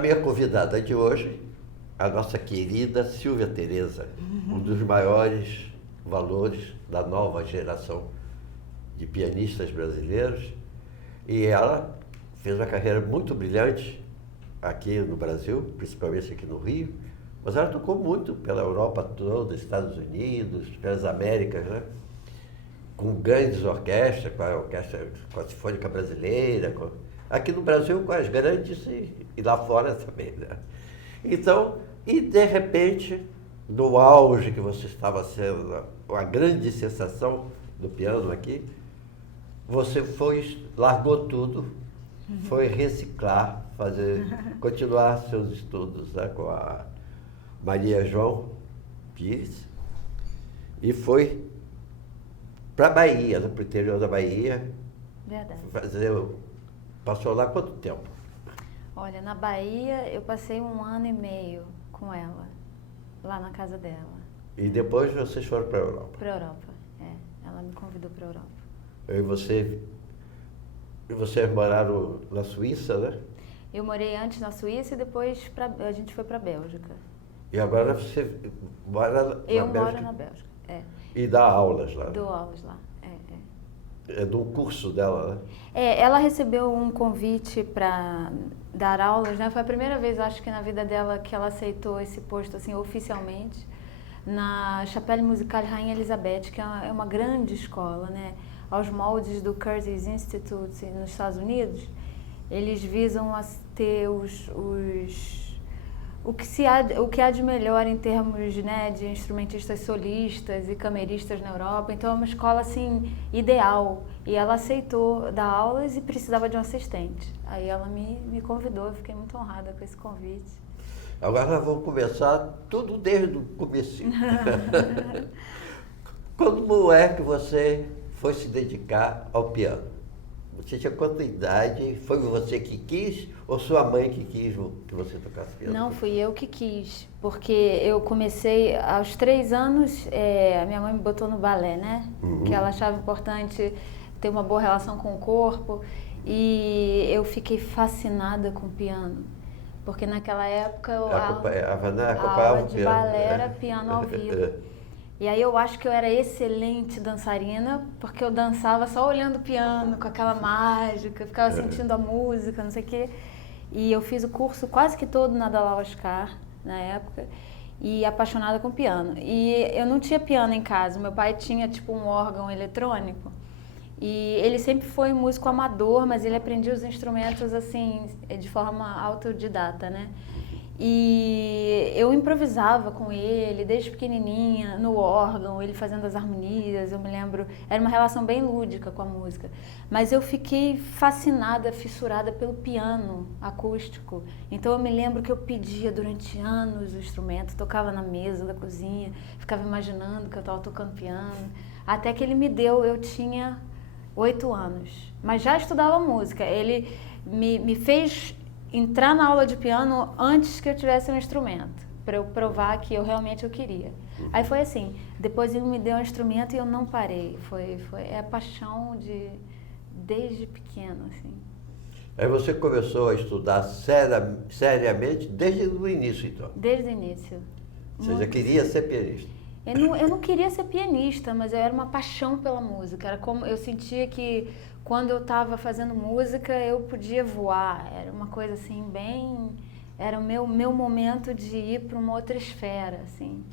minha convidada de hoje, a nossa querida Silvia Tereza, um dos maiores valores da nova geração de pianistas brasileiros. E ela fez uma carreira muito brilhante aqui no Brasil, principalmente aqui no Rio, mas ela tocou muito pela Europa toda, Estados Unidos, pelas Américas, né? Com grandes orquestras, com a Orquestra com a Sinfônica Brasileira, aqui no Brasil com as grandes e lá fora também, né? Então, e de repente, no auge que você estava sendo, uma grande sensação do piano aqui, você largou tudo, foi reciclar, continuar seus estudos, né, com a Maria João Pires, e foi para a Bahia, para o interior da Bahia. Verdade. Passou lá quanto tempo? Olha, na Bahia eu passei 1 ano e meio com ela, lá na casa dela. E depois vocês foram para a Europa? Para a Europa, é. Ela me convidou para a Europa. E vocês moraram na Suíça, né? Eu morei antes na Suíça e depois a gente foi para a Bélgica. E agora você mora na Bélgica? Eu moro na Bélgica, é. E dá aulas lá? Dou aulas lá, É do curso dela, né? Ela recebeu um convite para dar aulas, né? Foi a primeira vez, acho que na vida dela, que ela aceitou esse posto, assim, oficialmente, na Chapelle Musicale Rainha Elizabeth, que é uma grande escola, né? Aos moldes do Curtis Institute nos Estados Unidos. Eles visam ter o que há de melhor em termos, né, de instrumentistas solistas e cameristas na Europa. Então é uma escola assim ideal. E ela aceitou dar aulas e precisava de um assistente. Aí ela me convidou, eu fiquei muito honrada com esse convite. Agora nós vamos começar tudo desde o começo. Como é que você foi se dedicar ao piano? Você tinha quanta idade? Foi você que quis ou sua mãe que quis que você tocasse piano? Não, fui eu que quis, porque eu comecei aos 3 anos, a minha mãe me botou no balé, né? Uhum. Que ela achava importante ter uma boa relação com o corpo, e eu fiquei fascinada com o piano, porque naquela época a aula de balé era piano ao vivo. E aí eu acho que eu era excelente dançarina, porque eu dançava só olhando o piano, com aquela mágica, ficava sentindo a música, não sei o quê. E eu fiz o curso quase que todo na Dalal Oscar, na época, e apaixonada com piano. E eu não tinha piano em casa, meu pai tinha tipo um órgão eletrônico. E ele sempre foi músico amador, mas ele aprendia os instrumentos assim, de forma autodidata, né? E eu improvisava com ele, desde pequenininha, no órgão, ele fazendo as harmonias, eu me lembro, era uma relação bem lúdica com a música. Mas eu fiquei fascinada, fissurada pelo piano acústico. Então eu me lembro que eu pedia durante anos o instrumento, tocava na mesa da cozinha, ficava imaginando que eu estava tocando piano. Até que ele me deu, eu tinha 8 anos, mas já estudava música. Ele me fez entrar na aula de piano antes que eu tivesse um instrumento, para eu provar que eu realmente queria. Aí foi assim, depois ele me deu um instrumento e eu não parei. É a paixão desde pequeno, assim. Aí você começou a estudar seriamente desde o início, então? Desde o início. Você já queria ser pianista? Eu não queria ser pianista, mas era uma paixão pela música. Era como eu sentia que quando eu estava fazendo música eu podia voar. Era uma coisa assim bem, era o meu momento de ir para uma outra esfera, assim.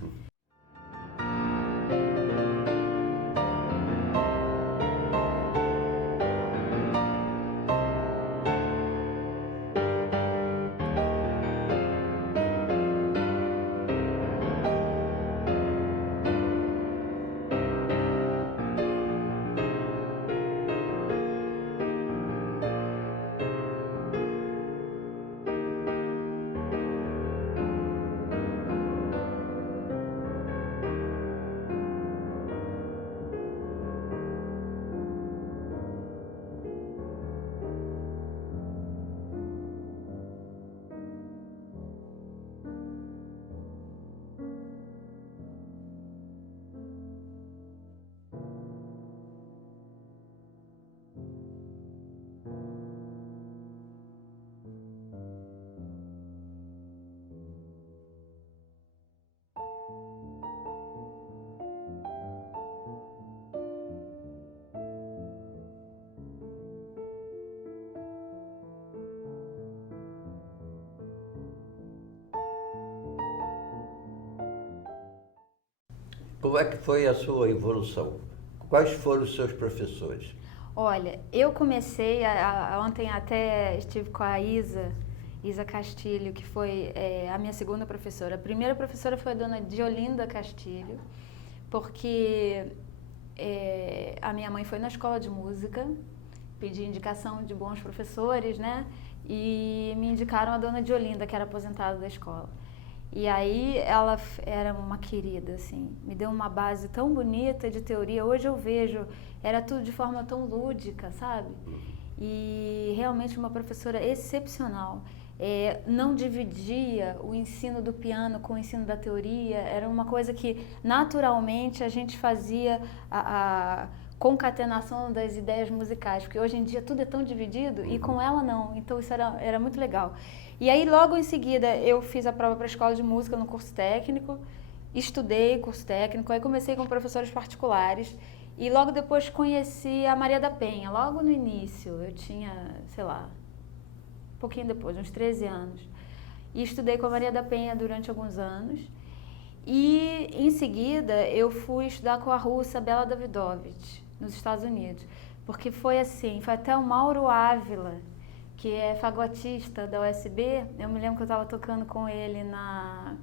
Como é que foi a sua evolução? Quais foram os seus professores? Olha, eu comecei, ontem até estive com a Isa Castilho, que foi a minha segunda professora. A primeira professora foi a dona Diolinda Castilho, porque a minha mãe foi na escola de música, pedi indicação de bons professores, né? E me indicaram a dona Diolinda, que era aposentada da escola. E aí ela era uma querida, assim, me deu uma base tão bonita de teoria. Hoje eu vejo, era tudo de forma tão lúdica, sabe? E realmente uma professora excepcional. Não dividia o ensino do piano com o ensino da teoria, era uma coisa que naturalmente a gente fazia a concatenação das ideias musicais, porque hoje em dia tudo é tão dividido e com ela não, então isso era muito legal. E aí logo em seguida eu fiz a prova para a escola de música no curso técnico, estudei curso técnico, aí comecei com professores particulares e logo depois conheci a Maria da Penha, logo no início, eu tinha, sei lá, um pouquinho depois, uns 13 anos. E estudei com a Maria da Penha durante alguns anos. E em seguida eu fui estudar com a russa Bela Davidovich, nos Estados Unidos. Porque foi assim, foi até o Mauro Ávila, que é fagotista da USB. Eu me lembro que eu estava tocando com ele na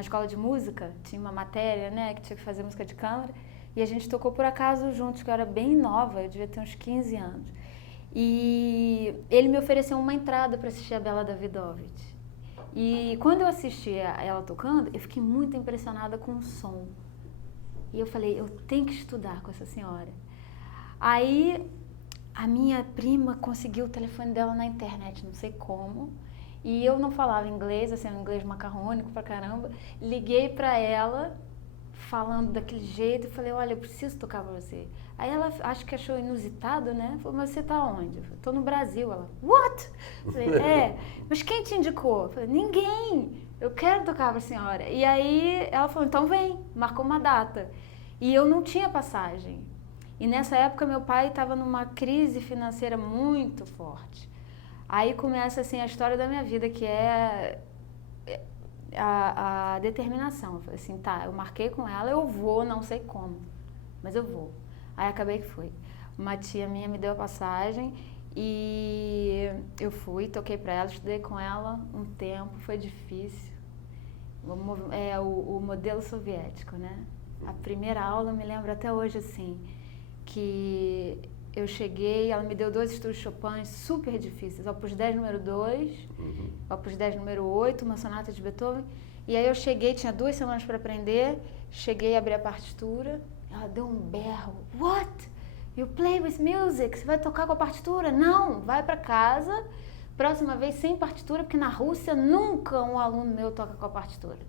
escola de música, tinha uma matéria, né, que tinha que fazer música de câmara. E a gente tocou por acaso juntos, que eu era bem nova, eu devia ter uns 15 anos. E ele me ofereceu uma entrada para assistir a Bela Davidovich. E quando eu assisti ela tocando, eu fiquei muito impressionada com o som. E eu falei, eu tenho que estudar com essa senhora. Aí a minha prima conseguiu o telefone dela na internet, não sei como. E eu não falava inglês, assim, um inglês macarrônico pra caramba. Liguei pra ela, falando daquele jeito, e falei, olha, eu preciso tocar pra você. Aí ela, acho que achou inusitado, né? Falou, mas você tá onde? Eu falei, tô no Brasil. Ela, what? Eu falei, mas quem te indicou? Eu falei, ninguém, eu quero tocar pra senhora. E aí ela falou, então vem, marcou uma data. E eu não tinha passagem. E nessa época meu pai estava numa crise financeira muito forte. Aí começa assim a história da minha vida, que é a determinação. Eu falei assim, tá, eu marquei com ela, eu vou, não sei como, mas eu vou. Aí acabei que fui. Uma tia minha me deu a passagem e eu fui, toquei pra ela, estudei com ela um tempo, foi difícil. O modelo soviético, né? A primeira aula eu me lembro até hoje assim, que eu cheguei, ela me deu 2 estudos Chopin super difíceis, Opus 10 número 2, Opus 10 número 8, uma sonata de Beethoven. E aí eu cheguei, tinha 2 semanas para aprender, cheguei a abrir a partitura, ela deu um berro, what? You play with music? Você vai tocar com a partitura? Não, vai para casa, próxima vez sem partitura, porque na Rússia nunca um aluno meu toca com a partitura.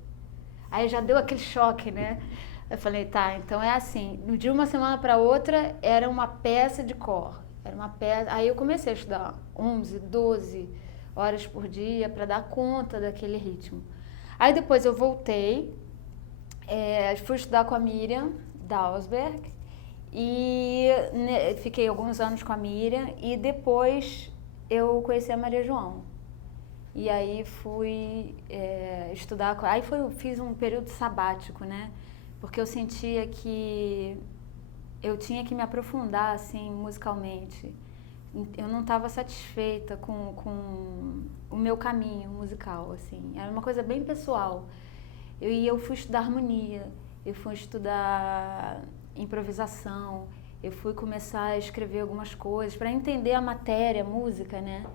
Aí já deu aquele choque, né? Eu falei, tá, então é assim, de uma semana para outra era uma peça de cor, era uma peça, aí eu comecei a estudar 11, 12 horas por dia para dar conta daquele ritmo. Aí depois eu voltei, fui estudar com a Miriam Dausberg e fiquei alguns anos com a Miriam e depois eu conheci a Maria João. E aí fui estudar, fiz um período sabático, né? Porque eu sentia que eu tinha que me aprofundar, assim, musicalmente. Eu não estava satisfeita com o meu caminho musical, assim. Era uma coisa bem pessoal. Eu fui estudar harmonia, eu fui estudar improvisação, eu fui começar a escrever algumas coisas para entender a matéria, a música, né?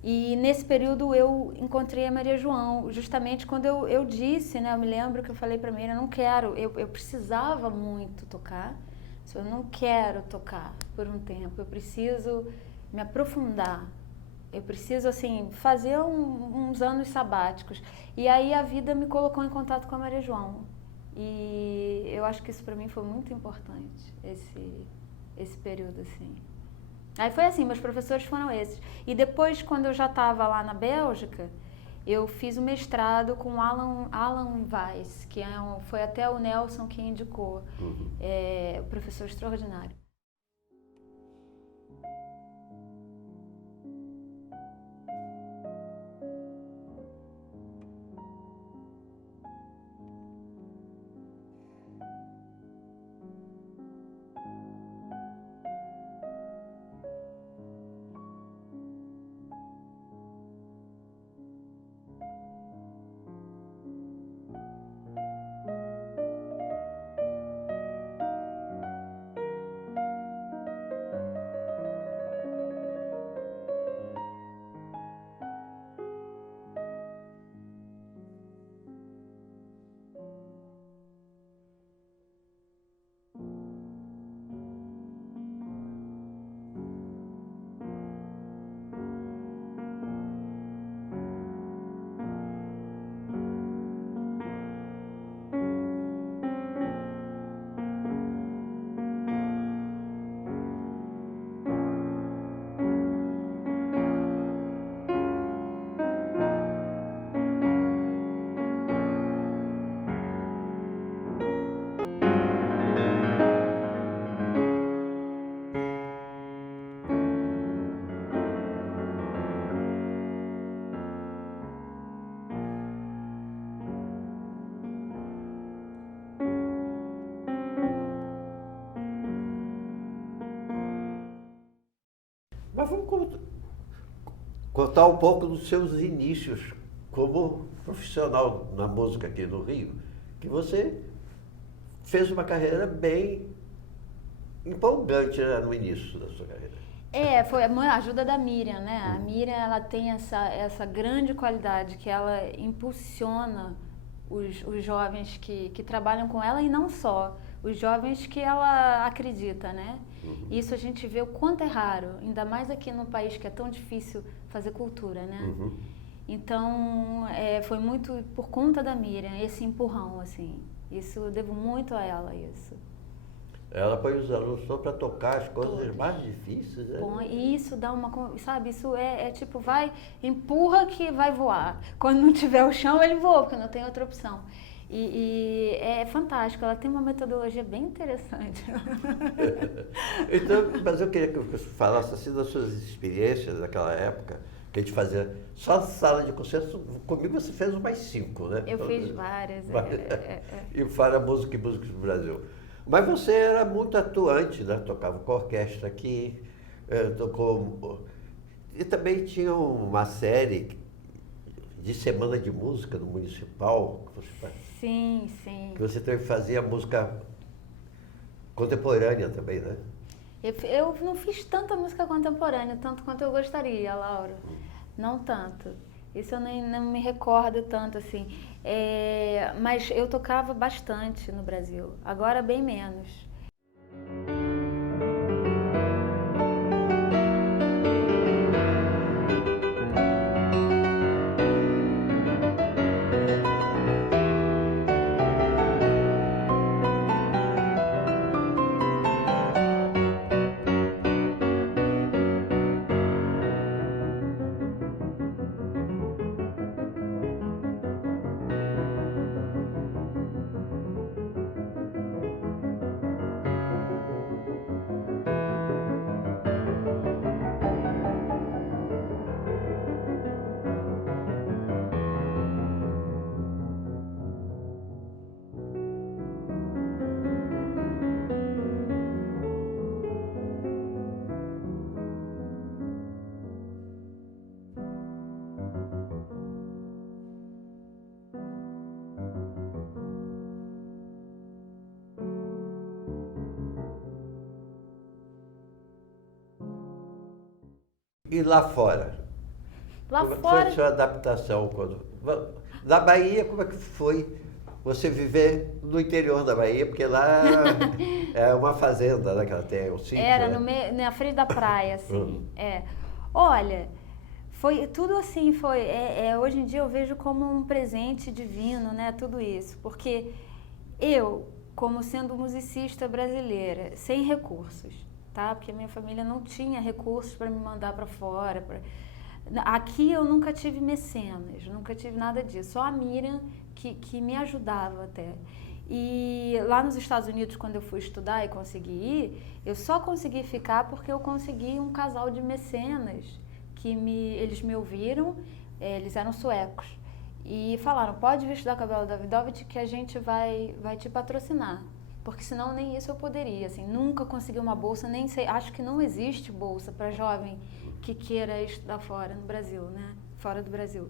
E nesse período eu encontrei a Maria João, justamente quando eu disse, né, eu me lembro que eu falei para a Maria, eu não quero, eu precisava muito tocar, eu não quero tocar por um tempo, eu preciso me aprofundar, eu preciso, assim, fazer uns anos sabáticos. E aí a vida me colocou em contato com a Maria João. E eu acho que isso para mim foi muito importante, esse período, assim. Aí foi assim, meus professores foram esses. E depois, quando eu já estava lá na Bélgica, eu fiz o mestrado com Alan Weiss, que foi até o Nelson que indicou, o professor extraordinário. Mas vamos contar um pouco dos seus inícios como profissional na música aqui no Rio, que você fez uma carreira bem empolgante, né, no início da sua carreira. Foi a ajuda da Miriam, né? A Miriam, ela tem essa grande qualidade que ela impulsiona os jovens que trabalham com ela, e não só, os jovens que ela acredita, né? Isso a gente vê o quanto é raro, ainda mais aqui num país que é tão difícil fazer cultura, né? Então, foi muito por conta da Miriam, esse empurrão, assim. Isso eu devo muito a ela, isso. Ela põe os alunos só para tocar as coisas mais difíceis, né? Bom, e isso dá sabe, isso tipo, empurra que vai voar. Quando não tiver o chão, ele voa, porque não tem outra opção. E é fantástico, ela tem uma metodologia bem interessante. Então, mas eu queria que você falasse assim das suas experiências daquela época, que a gente fazia só sala de concerto. Comigo você fez umas 5, né? Eu fiz várias. E fora música e músicos do Brasil. Mas você era muito atuante, né? Tocava com a orquestra aqui, tocou... E também tinha uma série de semana de música no Municipal. Que você sim, sim. Que você também fazia música contemporânea também, né? Eu não fiz tanta música contemporânea, tanto quanto eu gostaria, Laura. Não tanto. Isso eu não me recordo tanto, assim. Mas eu tocava bastante no Brasil. Agora bem menos. E lá fora? Como foi a sua adaptação? Na Bahia, como é que foi você viver no interior da Bahia? Porque lá é uma fazenda, né, que ela tem, um sítio, Era né? na frente da praia, assim. Olha, foi tudo assim, hoje em dia eu vejo como um presente divino, né, tudo isso. Porque eu, como sendo musicista brasileira, sem recursos, tá? Porque minha família não tinha recursos para me mandar para fora. Aqui eu nunca tive mecenas, nunca tive nada disso. Só a Miriam que me ajudava até. E lá nos Estados Unidos, quando eu fui estudar e consegui ir, eu só consegui ficar porque eu consegui um casal de mecenas eles me ouviram, eles eram suecos. E falaram, pode vir estudar com a Bela Davidovich que a gente vai te patrocinar. Porque senão nem isso eu poderia, assim, nunca consegui uma bolsa, nem sei, acho que não existe bolsa para jovem que queira estudar fora no Brasil, né? Fora do Brasil.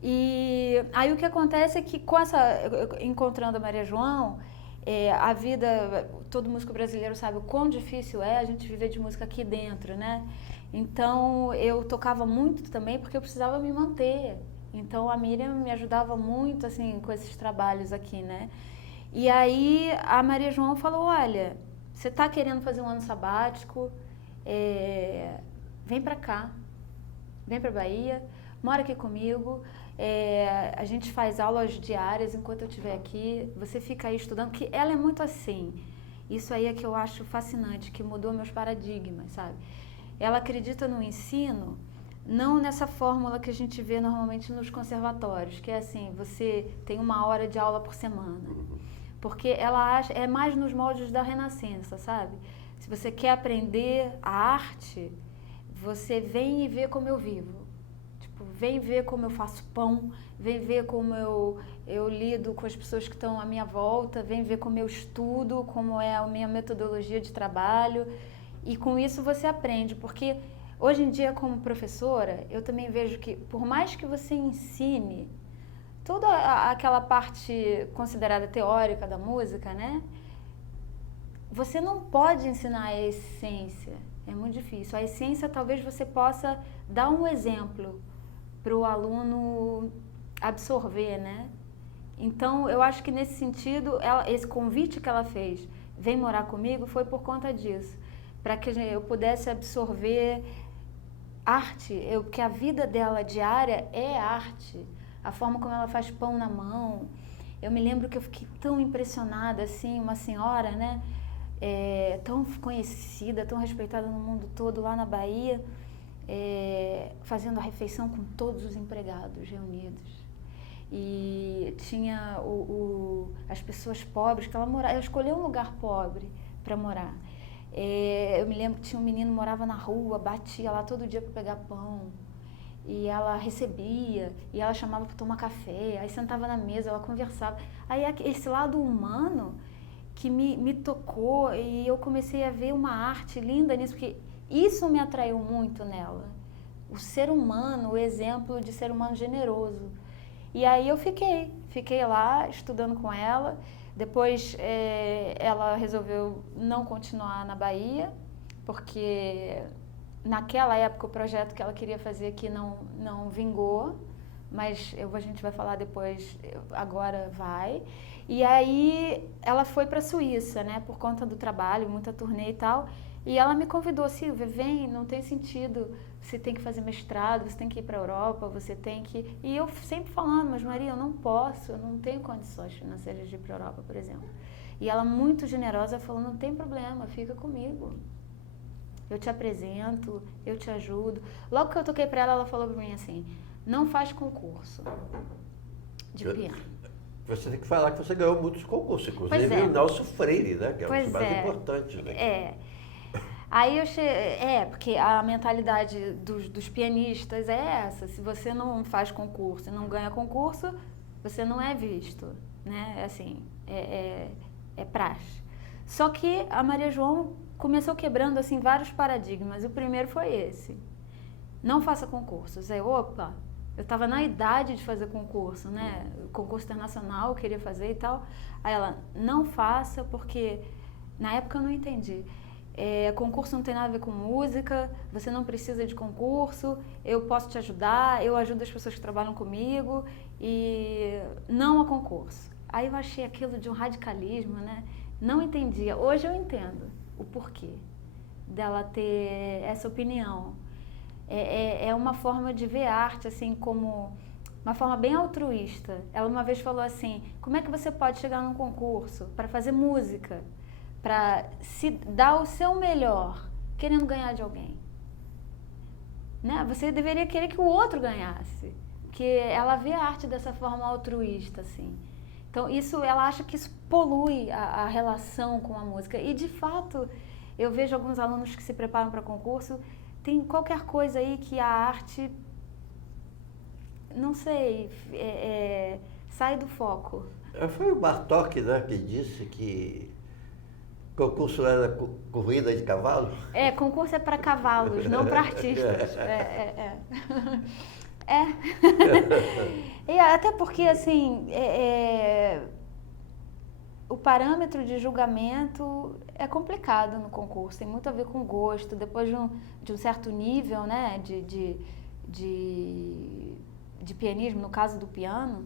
E aí o que acontece é que encontrando a Maria João, a vida, todo músico brasileiro sabe o quão difícil é a gente viver de música aqui dentro, né? Então eu tocava muito também porque eu precisava me manter. Então a Miriam me ajudava muito, assim, com esses trabalhos aqui, né? E aí a Maria João falou, olha, você está querendo fazer um ano sabático, vem para cá, vem para Bahia, mora aqui comigo, a gente faz aulas diárias enquanto eu estiver aqui, você fica aí estudando, que ela é muito assim, isso aí é que eu acho fascinante, que mudou meus paradigmas, sabe? Ela acredita no ensino, não nessa fórmula que a gente vê normalmente nos conservatórios, que é assim, você tem 1 hora de aula por semana. Porque ela acha, é mais nos moldes da Renascença, sabe? Se você quer aprender a arte, você vem e vê como eu vivo. Tipo, vem ver como eu faço pão, vem ver como eu lido com as pessoas que estão à minha volta, vem ver como eu estudo, como é a minha metodologia de trabalho. E com isso você aprende, porque Hoje em dia, como professora, eu também vejo que, por mais que você ensine toda aquela parte considerada teórica da música, né? Você não pode ensinar a essência, é muito difícil. A essência talvez você possa dar um exemplo para o aluno absorver, né? Então, eu acho que nesse sentido, esse convite que ela fez, vem morar comigo, foi por conta disso. Para que eu pudesse absorver arte, porque a vida dela diária é arte. A forma como ela faz pão na mão. Eu me lembro que eu fiquei tão impressionada, assim, uma senhora, né? Tão conhecida, tão respeitada no mundo todo, lá na Bahia, fazendo a refeição com todos os empregados reunidos. E tinha as pessoas pobres, que ela escolheu um lugar pobre para morar. Eu me lembro que tinha um menino que morava na rua, batia lá todo dia para pegar pão. E ela recebia, e ela chamava para tomar café, aí sentava na mesa, ela conversava. Aí esse lado humano que me tocou, e eu comecei a ver uma arte linda nisso, porque isso me atraiu muito nela. O ser humano, o exemplo de ser humano generoso. E aí eu fiquei lá estudando com ela. Depois ela resolveu não continuar na Bahia, porque naquela época o projeto que ela queria fazer aqui não vingou, mas a gente vai falar depois, agora vai. E aí ela foi para a Suíça, né, por conta do trabalho, muita turnê e tal. E ela me convidou, Silvia, vem, não tem sentido, você tem que fazer mestrado, você tem que ir para a Europa, você tem que... E eu sempre falando, mas Maria, eu não posso, eu não tenho condições financeiras de ir para a Europa, por exemplo. E ela muito generosa falou, não tem problema, fica comigo. Eu te apresento, eu te ajudo. Logo que eu toquei para ela, ela falou para mim assim, não faz concurso de piano. Você tem que falar que você ganhou muitos concursos, inclusive o Nelson Freire, né? Que é um dos mais importantes. Né? Aí eu cheguei, porque a mentalidade dos pianistas é essa, se você não faz concurso e não ganha concurso, você não é visto, né? Assim, é praxe. Só que a Maria João começou quebrando assim vários paradigmas, o primeiro foi esse, não faça concursos. Aí, opa, eu estava na idade de fazer concurso, né? Concurso internacional, eu queria fazer e tal. Aí ela, não faça, porque na época eu não entendi. Concurso não tem nada a ver com música, você não precisa de concurso, eu posso te ajudar, eu ajudo as pessoas que trabalham comigo e não a concurso. Aí eu achei aquilo de um radicalismo, né? Não entendia. Hoje eu entendo o porquê dela ter essa opinião. É uma forma de ver a arte assim como uma forma bem altruísta. Ela uma vez falou assim, como é que você pode chegar num concurso para fazer música, para se dar o seu melhor, querendo ganhar de alguém? Né? Você deveria querer que o outro ganhasse, porque ela vê a arte dessa forma altruísta, assim. Então, ela acha que isso polui a relação com a música. E, de fato, eu vejo alguns alunos que se preparam para concurso, tem qualquer coisa aí que a arte, não sei, sai do foco. Foi o Bartók, né, que disse que concurso era corrida de cavalo? Concurso é para cavalos, não para artistas. E até porque, assim, o parâmetro de julgamento é complicado no concurso, tem muito a ver com gosto. Depois de um certo nível, né, de pianismo, no caso do piano,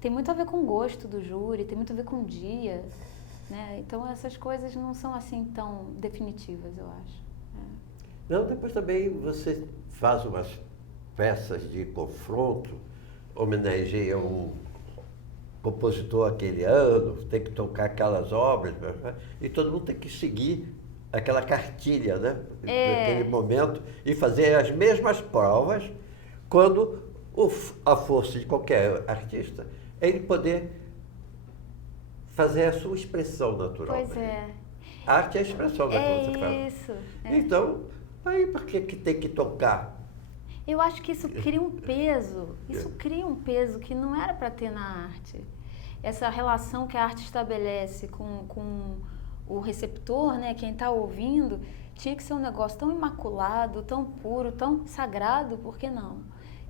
tem muito a ver com o gosto do júri, tem muito a ver com o dia, né? Então essas coisas não são assim tão definitivas, eu acho. Não, depois também você faz umas peças de confronto, homenageia um compositor aquele ano, tem que tocar aquelas obras, e todo mundo tem que seguir aquela cartilha, né? Naquele momento, e fazer as mesmas provas, quando a força de qualquer artista é ele poder fazer a sua expressão natural. Pois é. A arte é a expressão daquilo que você faz. Isso. Então, aí por que tem que tocar? Eu acho que isso cria um peso, cria um peso que não era para ter na arte. Essa relação que a arte estabelece com o receptor, né, quem está ouvindo, tinha que ser um negócio tão imaculado, tão puro, tão sagrado, por que não?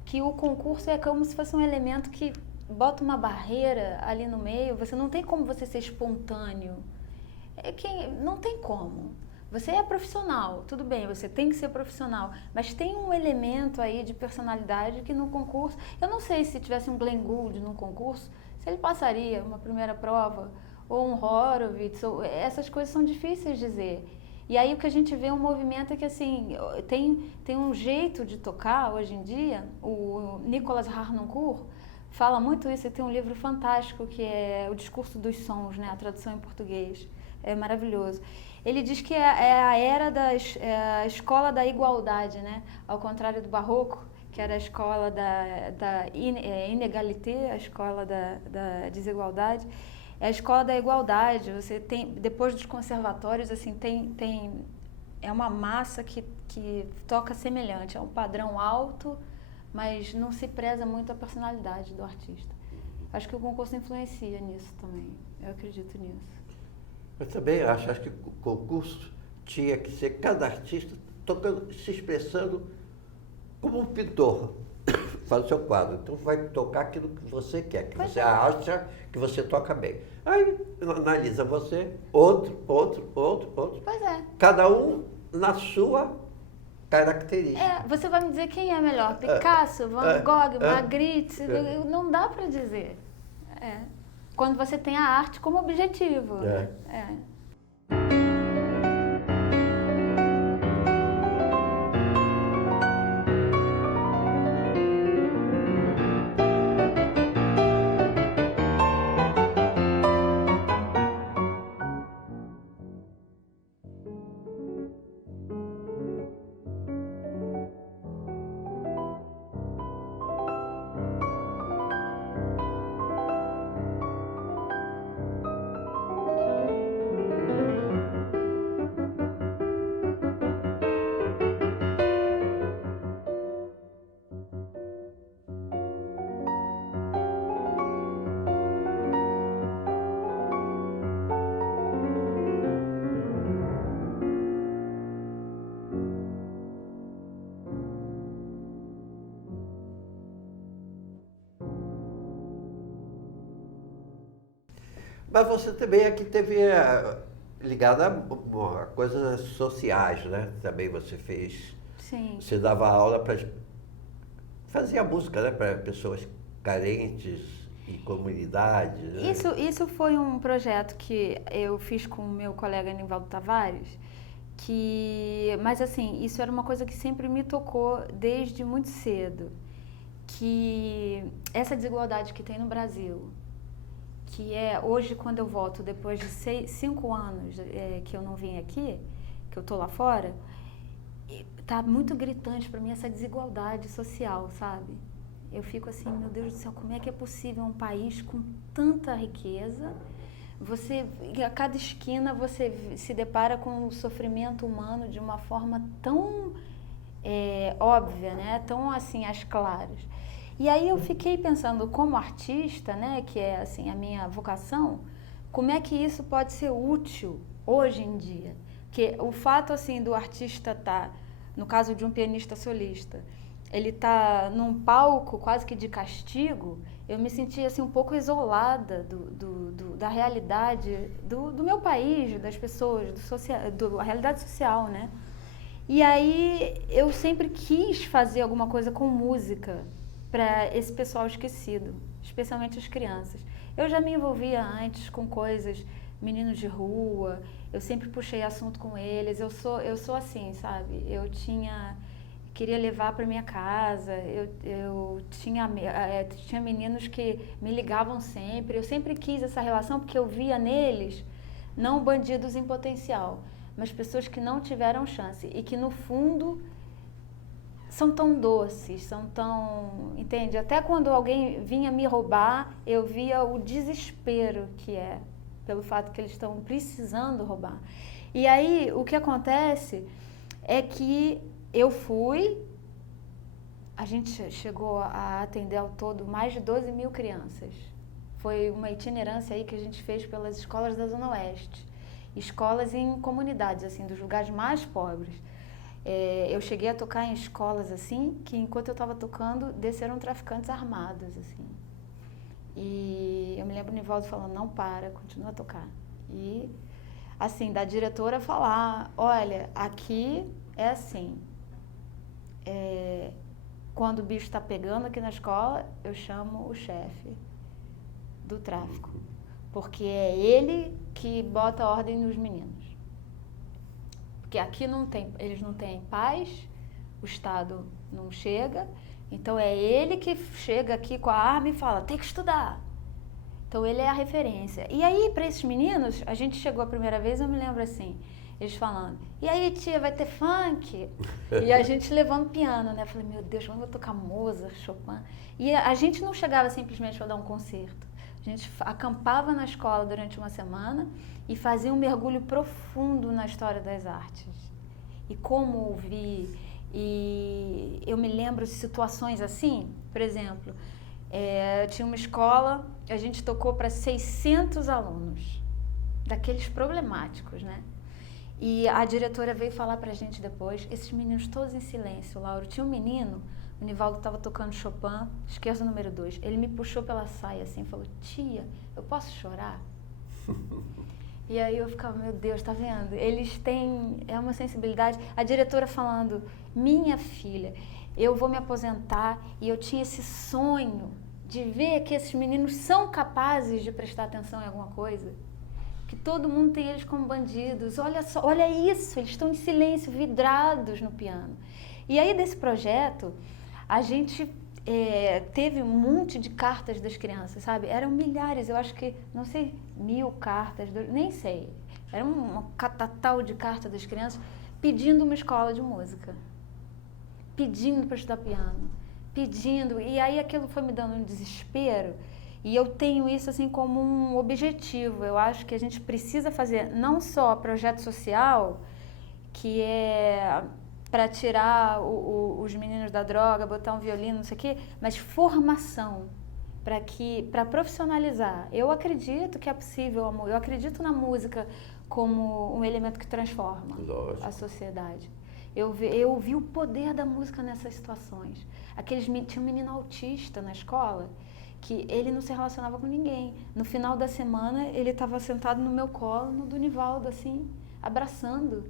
Que o concurso é como se fosse um elemento que bota uma barreira ali no meio, você não tem como você ser espontâneo. Não tem como. Você é profissional, tudo bem, você tem que ser profissional, mas tem um elemento aí de personalidade que no concurso, eu não sei se tivesse um Glenn Gould no concurso, se ele passaria uma primeira prova, ou um Horowitz, essas coisas são difíceis de dizer. E aí o que a gente vê um movimento é que assim, tem um jeito de tocar hoje em dia, o Nicolas Harnoncourt fala muito isso, ele tem um livro fantástico que é O Discurso dos Sons, né, a tradução em português, é maravilhoso. Ele diz que é a era a escola da igualdade, né, ao contrário do barroco, que era a escola da inégalité, a escola da desigualdade. É a escola da igualdade. Você tem, depois dos conservatórios, assim, é uma massa que toca semelhante, é um padrão alto, mas não se preza muito a personalidade do artista. Acho que o concurso influencia nisso também, eu acredito nisso. Eu também acho que o concurso tinha que ser cada artista tocando, se expressando como um pintor. Faz o seu quadro, então vai tocar aquilo que você quer, que você acha que você toca bem. Aí analisa você, outro. Pois é. Cada um na sua característica. Você vai me dizer quem é melhor, Picasso, Van Gogh, Magritte, não dá para dizer. Quando você tem a arte como objetivo. Mas você também aqui teve ligada a coisas sociais, né? Também você fez. Sim. Você dava aula fazia música, né? Para pessoas carentes e comunidades. Né? Isso foi um projeto que eu fiz com o meu colega Nivaldo Tavares, mas assim, isso era uma coisa que sempre me tocou desde muito cedo, que essa desigualdade que tem no Brasil, que hoje quando eu volto depois de 5 anos que eu não vim aqui, que eu tô lá fora, tá muito gritante para mim essa desigualdade social, sabe? Eu fico assim, meu Deus do céu, como é que é possível um país com tanta riqueza, a cada esquina você se depara com o sofrimento humano de uma forma tão óbvia, né? Tão assim, às claras. E aí eu fiquei pensando, como artista, né, que é assim a minha vocação, como é que isso pode ser útil hoje em dia? Porque o fato assim do artista estar, no caso de um pianista solista, ele tá num palco quase que de castigo, eu me senti assim um pouco isolada da realidade do meu país, das pessoas, da realidade social, né? E aí eu sempre quis fazer alguma coisa com música para esse pessoal esquecido, especialmente as crianças. Eu já me envolvia antes com coisas, meninos de rua, eu sempre puxei assunto com eles, eu sou assim, sabe? Queria levar para minha casa, eu tinha meninos que me ligavam sempre, eu sempre quis essa relação porque eu via neles, não bandidos em potencial, mas pessoas que não tiveram chance e que no fundo são tão doces, são tão, entende? Até quando alguém vinha me roubar, eu via o desespero que é, pelo fato que eles estão precisando roubar. E aí, o que acontece é que a gente chegou a atender ao todo mais de 12 mil crianças. Foi uma itinerância aí que a gente fez pelas escolas da Zona Oeste. escolas em comunidades, assim, dos lugares mais pobres. Eu cheguei a tocar em escolas, assim, que enquanto eu estava tocando, desceram traficantes armados, assim. E eu me lembro o Nivaldo falando, não para, continua a tocar. E, assim, da diretora falar, olha, aqui é assim, quando o bicho está pegando aqui na escola, eu chamo o chefe do tráfico, porque é ele que bota ordem nos meninos. Porque aqui eles não têm paz, o Estado não chega, então é ele que chega aqui com a arma e fala, tem que estudar. Então ele é a referência. E aí, para esses meninos, a gente chegou a primeira vez, eu me lembro assim, eles falando, e aí tia, vai ter funk? E a gente levando piano, né? Eu falei, meu Deus, vamos tocar Mozart, Chopin. E a gente não chegava simplesmente para dar um concerto. A gente acampava na escola durante uma semana e fazia um mergulho profundo na história das artes. E como ouvir. E eu me lembro de situações assim, por exemplo, tinha uma escola, a gente tocou para 600 alunos, daqueles problemáticos, né? E a diretora veio falar pra gente depois, esses meninos todos em silêncio, Lauro. Tinha um menino, o Nivaldo estava tocando Chopin, esquerda número 2. Ele me puxou pela saia assim e falou, tia, eu posso chorar? E aí eu ficava, meu Deus, tá vendo? Eles têm, uma sensibilidade. A diretora falando, minha filha, eu vou me aposentar e eu tinha esse sonho de ver que esses meninos são capazes de prestar atenção em alguma coisa. Que todo mundo tem eles como bandidos. Olha só, olha isso, eles estão em silêncio, vidrados no piano. E aí desse projeto, a gente teve um monte de cartas das crianças, sabe? Eram milhares, eu acho que, não sei, 1000 cartas, nem sei. Era um catatal de cartas das crianças pedindo uma escola de música. Pedindo para estudar piano. Pedindo. E aí aquilo foi me dando um desespero. E eu tenho isso assim como um objetivo. Eu acho que a gente precisa fazer não só projeto social, que é para tirar os meninos da droga, botar um violino, não sei o quê, mas formação, para profissionalizar. Eu acredito que é possível, amor. Eu acredito na música como um elemento que transforma a sociedade. Eu vi o poder da música nessas situações. Tinha um menino autista na escola, que ele não se relacionava com ninguém. No final da semana, ele estava sentado no meu colo, no do Nivaldo, assim, abraçando,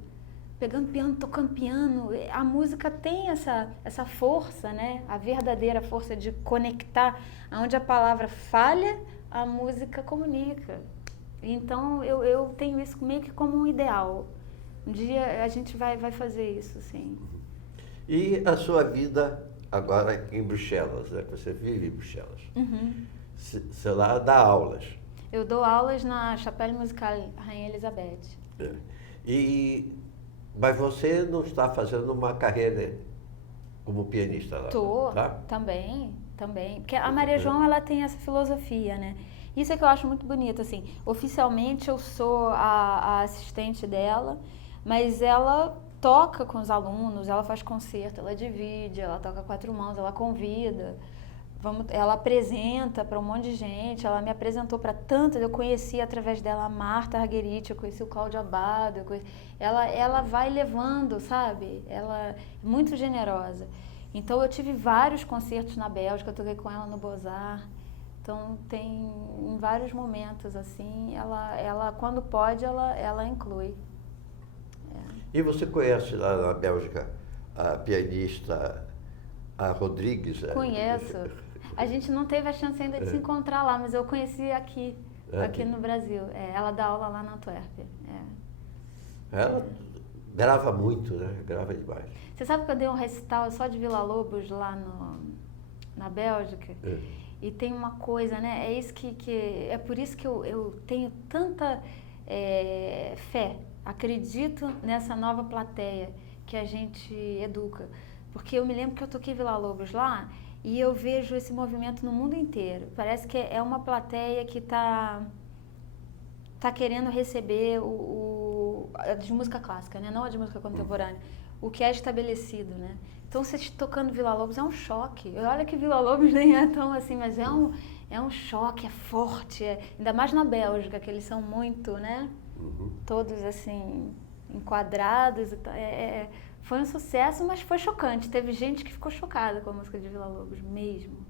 pegando piano, tocando piano. A música tem essa força, né? A verdadeira força de conectar. Onde a palavra falha, a música comunica. Então, eu tenho isso meio que como um ideal. Um dia a gente vai fazer isso, sim. E a sua vida agora em Bruxelas, né? Você vive em Bruxelas. Uhum. Você lá dá aulas. Eu dou aulas na Chapelle Musicale Rainha Elizabeth. Mas você não está fazendo uma carreira como pianista lá? Tô, tá? Também. Porque a Maria João, ela tem essa filosofia, né? Isso é que eu acho muito bonito, assim. Oficialmente eu sou a assistente dela, mas ela toca com os alunos, ela faz concerto, ela divide, ela toca 4 mãos, ela convida, ela apresenta para um monte de gente, ela me apresentou para tantas, eu conheci através dela a Marta Argerich, eu conheci o Cláudio Abado, ela vai levando, sabe? Ela é muito generosa. Então eu tive vários concertos na Bélgica, eu toquei com ela no Beaux-Arts. Então tem em vários momentos assim, ela quando pode, ela inclui. E você conhece lá na Bélgica a pianista a Rodrigues? Conheço. A gente não teve a chance ainda de se encontrar lá, mas eu conheci aqui no Brasil. Ela dá aula lá na Antuérpia. Ela grava muito, né? Grava demais. Você sabe que eu dei um recital só de Villa-Lobos lá na Bélgica? E tem uma coisa, né? É por isso que eu tenho tanta fé. Acredito nessa nova plateia que a gente educa. Porque eu me lembro que eu toquei Villa-Lobos lá e eu vejo esse movimento no mundo inteiro. Parece que é uma plateia que tá querendo receber a de música clássica, né? Não a de música contemporânea. O que é estabelecido, né? Então, você tocando Villa-Lobos é um choque. Olha que Villa-Lobos nem é tão assim, mas é um choque, é forte. Ainda mais na Bélgica, que eles são muito, né? Todos assim, enquadrados. Foi um sucesso, mas foi chocante. Teve gente que ficou chocada com a música de Villa-Lobos, mesmo.